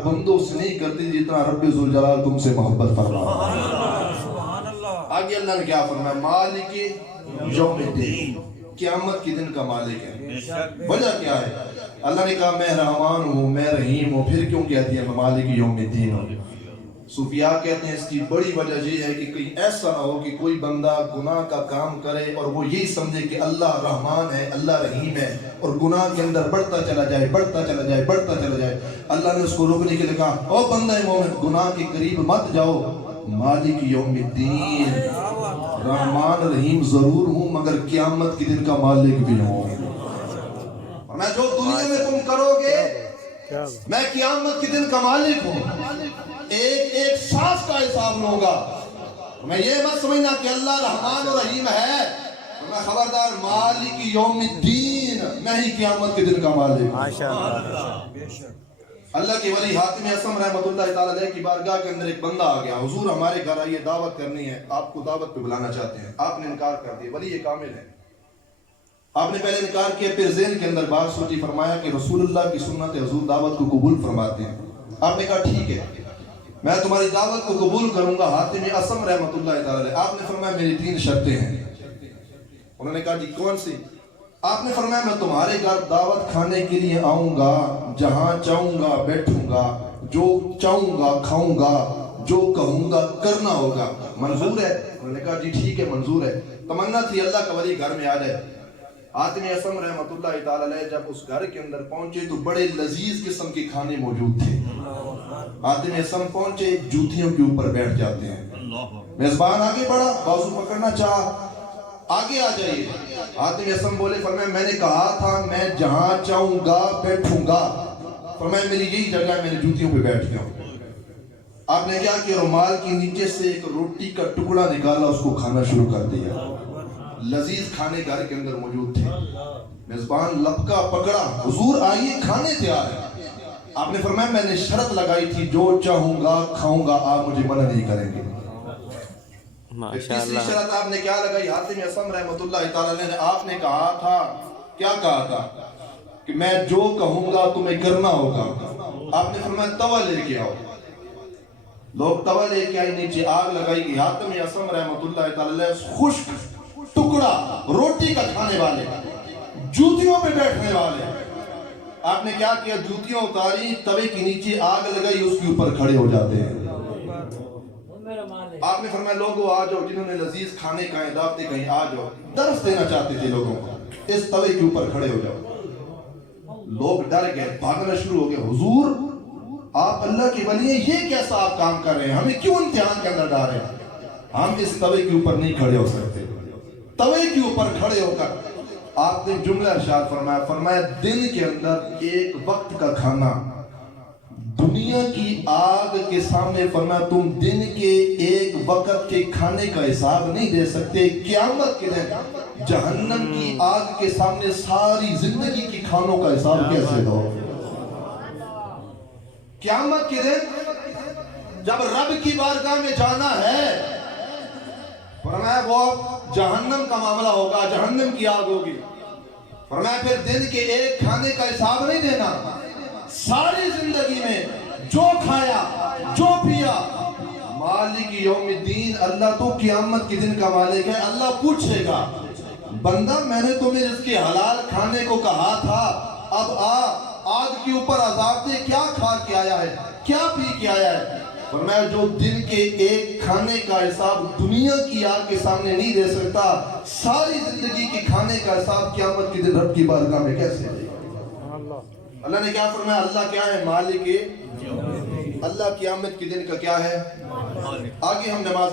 बंदों से नहीं करती जितना रब्बे ज़ुल जलाल तुमसे मोहब्बत फरमा। आगे अल्लाह ने क्या फरमाया, मालिक यौमिद्दीन, क़यामत के दिन का मालिक है। वजह क्या है? अल्लाह ने कहा मैं रहमान हूँ, मैं रहीम हूँ, फिर क्यों कह दिया मैं मालिक यौमिद्दीन हूँ? सूफिया कहते हैं इसकी बड़ी वजह ये है कि कहीं ऐसा ना हो कि कोई बंदा गुनाह का काम करे और वो यही समझे कि अल्लाह रहमान है, अल्लाह रहीम है, और गुनाह के अंदर बढ़ता चला जाए, बढ़ता चला जाए, बढ़ता चला जाए। अल्लाह ने उसको रोकने के लिए कहा, ओ बंदा मोमिन, गुनाह के करीब मत जाओ, मालिक यौमिद्दीन, रहमान रहीम जरूर हूँ मगर क़यामत के दिन का मालिक भी हूँ। मैं जो दुनिया में तुम करोगे मैं क़यामत के दिन का मालिक हूँ, एक एक सांस का हिसाब लूंगा। मैं ये मत समझना कि अल्लाह रहमान और रहीम है, मैं खबरदार मालिक यौमिद्दीन, मैं ही क़यामत के दिन का मालिक। अल्लाह के वली हातिम असम रहमतुल्लाह ताला अलैह की बारगाह के अंदर एक बंदा आ गया, हुजूर हमारे घर आइए, दावत करनी है, आपको दावत पे बुलाना चाहते हैं। आपने इनकार कर दिया, वली ये कामिल है। आपने पहले इनकार किया, फिर ज़हन के अंदर बात सोची, फरमाया कि रसूलुल्लाह की सुन्नत है, हुजूर दावत को कबूल फरमाते हैं। आपने कहा ठीक है, मैं तुम्हारी दावत को कबूल करूंगा। हातिम असम रहमतुल्लाह ताला अलैह, आपने फरमाया मेरी 3 शर्तें हैं। उन्होंने कहा जी कौन सी? आपने फरमाया मैं तुम्हारे घर दावत खाने के लिए आऊंगा, जहां चाहूंगा बैठूंगा, जो चाहूंगा खाऊंगा, जो कहूंगा करना होगा, मंजूर है? उन्होंने कहा जी ठीक है मंजूर है। तमन्ना थी अल्लाह का वली घर में आ जाए। हातिम असम रहमतुल्लाह ताला अलैह जब उस घर के अंदर पहुंचे तो बड़े लजीज किस्म के खाने मौजूद थे। हातिम असम पहुंचे, जूतियों के ऊपर बैठ जाते हैं। मेजबान आगे बढ़ा, बाजू पकड़ना चाहा, आगे आ जाइए। हातिम असम बोले, फरमाया मैंने कहा था मैं जहां चाहूंगा बैठूंगा, फरमाया मेरी यही जगह है, मैंने जूतियों पे बैठ गया। आपने क्या किया, रुमाल के नीचे से एक रोटी का टुकड़ा निकाला, उसको खाना शुरू कर दिया। लजीज खाने घर के अंदर मौजूद थे। मेजबान लपका पकड़ा, हुजूर आइए खाने तैयार है। आपने फरमाया मैंने शर्त लगाई थी जो चाहूंगा खाऊंगा, आप मुझे मना नहीं करेंगे। तीसरी शर्त आपने क्या लगाई? हातिम असम रहमतुल्लाह ताला अलैह ने आपने कहा था, क्या कहा था कि मैं जो कहूंगा तुम्हें करना होगा। आपने फरमाया तवा लेके आओ। लोग तवा लेके आए, नीचे आग लगाई गई। हातिम असम रहमतुल्लाह ताला अलैह खुश्क टुकड़ा रोटी का खाने वाले, जूतियों पे बैठने वाले, आपने क्या किया, जूतियां उतारी, तवे के नीचे आग लगाई, उसके ऊपर खड़े हो जाते हैं। आपने फरमाया लोगों आ जाओ, जिन्होंने लजीज खाने का दावतें कहीं आ जाओ, दर्स देना चाहते थे लोगों को, इस तवे के ऊपर खड़े हो जाओ। लोग डर गए, भागना शुरू हो गए, हुजूर आप अल्लाह के वली हैं, ये कैसा आप काम कर रहे हैं, हमें क्यों इम्तिहान के अंदर डाल रहे हैं? हम इस तवे के ऊपर नहीं खड़े हो सकते। तवे के ऊपर खड़े होकर आपने जुमला इरशाद फरमाया, फरमाया दिन के अंदर एक वक्त का खाना दुनिया की आग के सामने, फरमाया तुम दिन के एक वक्त के खाने का हिसाब नहीं दे सकते, क़यामत के दिन जहन्नम की आग के सामने सारी जिंदगी की खानों का हिसाब कैसे दो? क़यामत के दिन जब रब की बारगाह में जाना है, फरमाया वो जहन्नम का मामला होगा, जहन्नम की आग होगी। फरमाया फिर दिन के एक खाने का हिसाब नहीं देना, सारी जिंदगी में जो खाया जो पिया, मालिक यौमिद्दीन, अल्लाह तो क़यामत के दिन का मालिक है। अल्लाह पूछेगा बंदा मैंने तुम्हें इसके हलाल खाने को कहा था, अब आग के ऊपर अजाब दे, क्या खा के आया है, क्या पी के आया है? फरमाया जो दिन के एक खाने का हिसाब दुनिया की आग के सामने नहीं दे सकता, सारी जिंदगी के खाने का हिसाब क़यामत के दिन रब की बारगाह में कैसे देगा? अल्लाह ने क्या फरमाया, अल्लाह क्या है, मालिक, अल्लाह क़यामत के दिन का क्या है। आगे हम नमाज